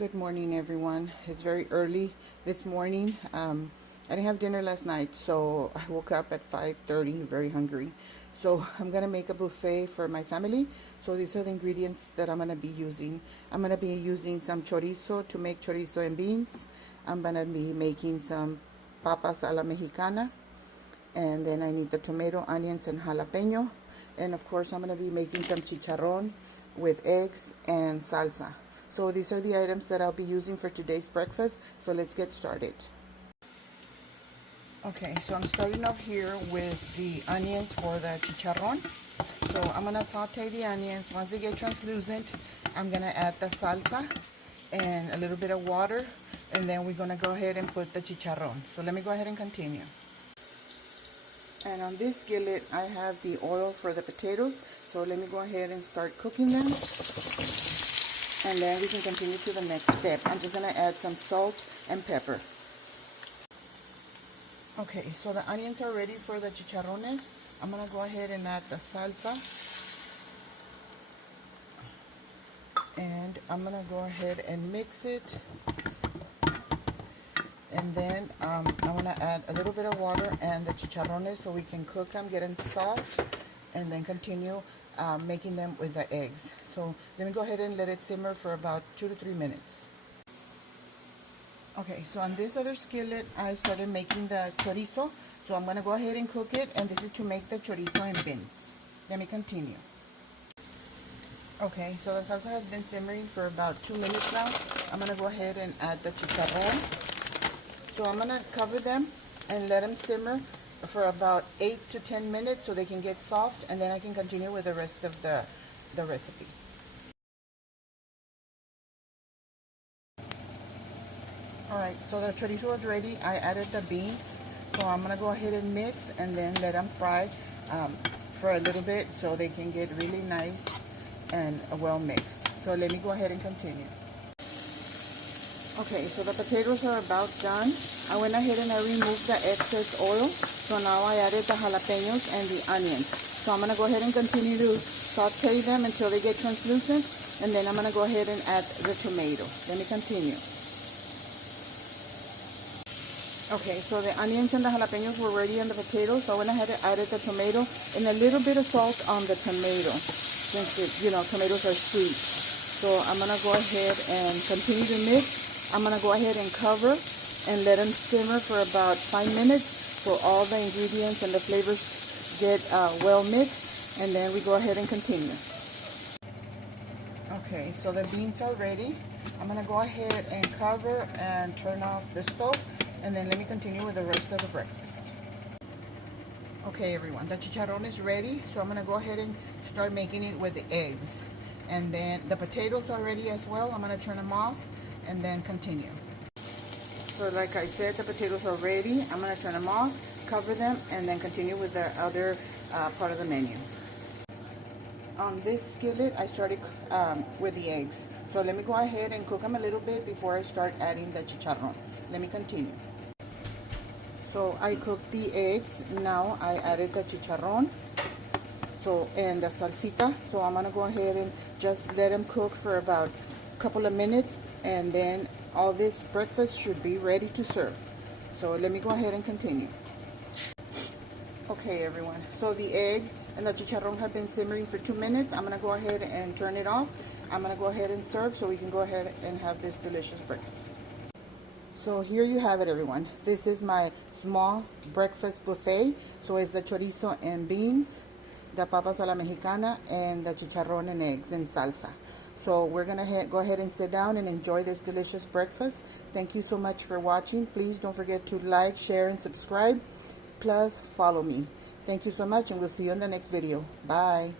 Good morning, everyone. It's very early this morning. I didn't have dinner last night, so I woke up at 5:30, very hungry. So I'm gonna make a buffet for my family. So these are the ingredients that I'm gonna be using. I'm gonna be using some chorizo to make chorizo and beans. I'm gonna be making some papas a la mexicana, and then I need the tomato, onions, and jalapeno. And of course, I'm gonna be making some chicharon with eggs and salsa. So these are the items that I'll be using for today's breakfast. So let's get started. Okay, so I'm starting off here with the onions for the chicharron. So I'm gonna saute the onions. Once they get translucent, I'm gonna add the salsa and a little bit of water, and then we're gonna go ahead and put the chicharron. So let me go ahead and continue. And on this skillet, I have the oil for the potatoes. So let me go ahead and start cooking them. And then we can continue to the next step. I'm just gonna add some salt and pepper. Okay, so the onions are ready for the chicharrones. I'm gonna go ahead and add the salsa. And I'm gonna go ahead and mix it. And then I'm gonna add a little bit of water and the chicharrones so we can cook them, get them soft, and then continue making them with the eggs. So let me go ahead and let it simmer for about 2 to 3 minutes. Okay, so on this other skillet, I started making the chorizo. So I'm gonna go ahead and cook it, and this is to make the chorizo and beans. Let me continue. Okay, so the salsa has been simmering for about 2 minutes now. I'm gonna go ahead and add the chicharron. So I'm gonna cover them and let them simmer for about 8 to 10 minutes so they can get soft, and then I can continue with the rest of the recipe. Alright, so the chorizo is ready. I added the beans. So I'm gonna go ahead and mix and then let them fry for a little bit so they can get really nice and well mixed. So let me go ahead and continue. Okay, so the potatoes are about done. I went ahead and I removed the excess oil. So now I added the jalapenos and the onions. So I'm going to go ahead and continue to saute them until they get translucent. And then I'm going to go ahead and add the tomato. Let me continue. Okay, so the onions and the jalapenos were ready on the potatoes. So I went ahead and added the tomato and a little bit of salt on the tomato. Since, tomatoes are sweet. So I'm going to go ahead and continue to mix. I'm going to go ahead and cover and let them simmer for about 5 minutes so all the ingredients and the flavors get well mixed, and then we go ahead and continue. Okay, so the beans are ready. I'm going to go ahead and cover and turn off the stove, and then let me continue with the rest of the breakfast. Okay, everyone, the chicharron is ready, so I'm going to go ahead and start making it with the eggs. And then the potatoes are ready as well. I'm going to turn them off and then continue. So like I said, the potatoes are ready. I'm going to turn them off, cover them, and then continue with the other part of the menu. On this skillet, I started with the eggs. So let me go ahead and cook them a little bit before I start adding the chicharron. Let me continue. So I cooked the eggs. Now I added the chicharron. And the salsita. So I'm going to go ahead and just let them cook for about a couple of minutes, and then all this breakfast should be ready to serve. So let me go ahead and continue. Okay, everyone, so the egg and the chicharron have been simmering for 2 minutes. I'm going to go ahead and turn it off. I'm going to go ahead and serve so we can go ahead and have this delicious breakfast. So here you have it, everyone. This is my small breakfast buffet. So it's the chorizo and beans, the papas a la mexicana, and the chicharron and eggs and salsa. So we're going to go ahead and sit down and enjoy this delicious breakfast. Thank you so much for watching. Please don't forget to like, share, and subscribe. Plus, follow me. Thank you so much, and we'll see you in the next video. Bye.